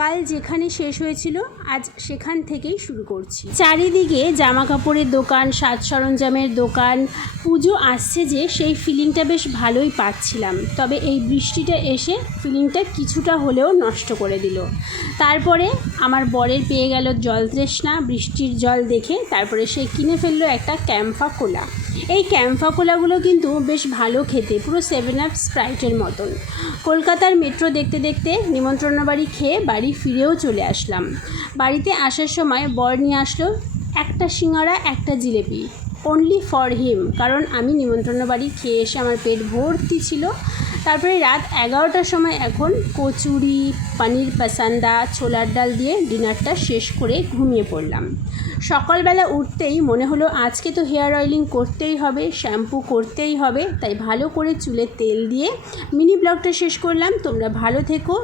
কাল যেখানে শেষ হয়েছিল আজ সেখান থেকেই শুরু করছি। চারিদিকে জামা কাপড়ের দোকান, সাজ সরঞ্জামের দোকান, পুজো আসছে যে সেই ফিলিংটা বেশ ভালোই পাচ্ছিলাম। তবে এই বৃষ্টিটা এসে ফিলিংটা কিছুটা হলেও নষ্ট করে দিল। তারপরে আমার বরের পেয়ে গেল জল তৃষ্ণা বৃষ্টির জল দেখে, তারপরে সে কিনে ফেললো একটা ক্যাম্পা কোলা। এই ক্যাম্পা কোলাগুলো কিন্তু বেশ ভালো খেতে, পুরো 7 আপ স্প্রাইটের মতন। কলকাতার মেট্রো দেখতে দেখতে নিমন্ত্রণ বাড়ি খেয়ে বাড়ি ফিরেও চলে আসলাম। বাড়িতে আসার সময় বর নিয়ে আসলো একটা সিঙ্গাড়া, একটা জিলেপি, অনলি ফর হিম, কারণ আমি নিমন্ত্রণ বাড়ি খেয়ে এসে আমার পেট ভর্তি ছিল। তারপরে রাত 11টার সময় এখন কচুরি, পনির পাসান্দা, ছোলার ডাল দিয়ে ডিনারটা শেষ করে ঘুমিয়ে পড়লাম। সকালবেলা উঠতেই মনে হলো আজকে তো হেয়ার অয়েলিং করতেই হবে, শ্যাম্পু করতেই হবে, তাই ভালো করে চুলে তেল দিয়ে মিনি ব্লগটা শেষ করলাম। তোমরা ভালো থেকো,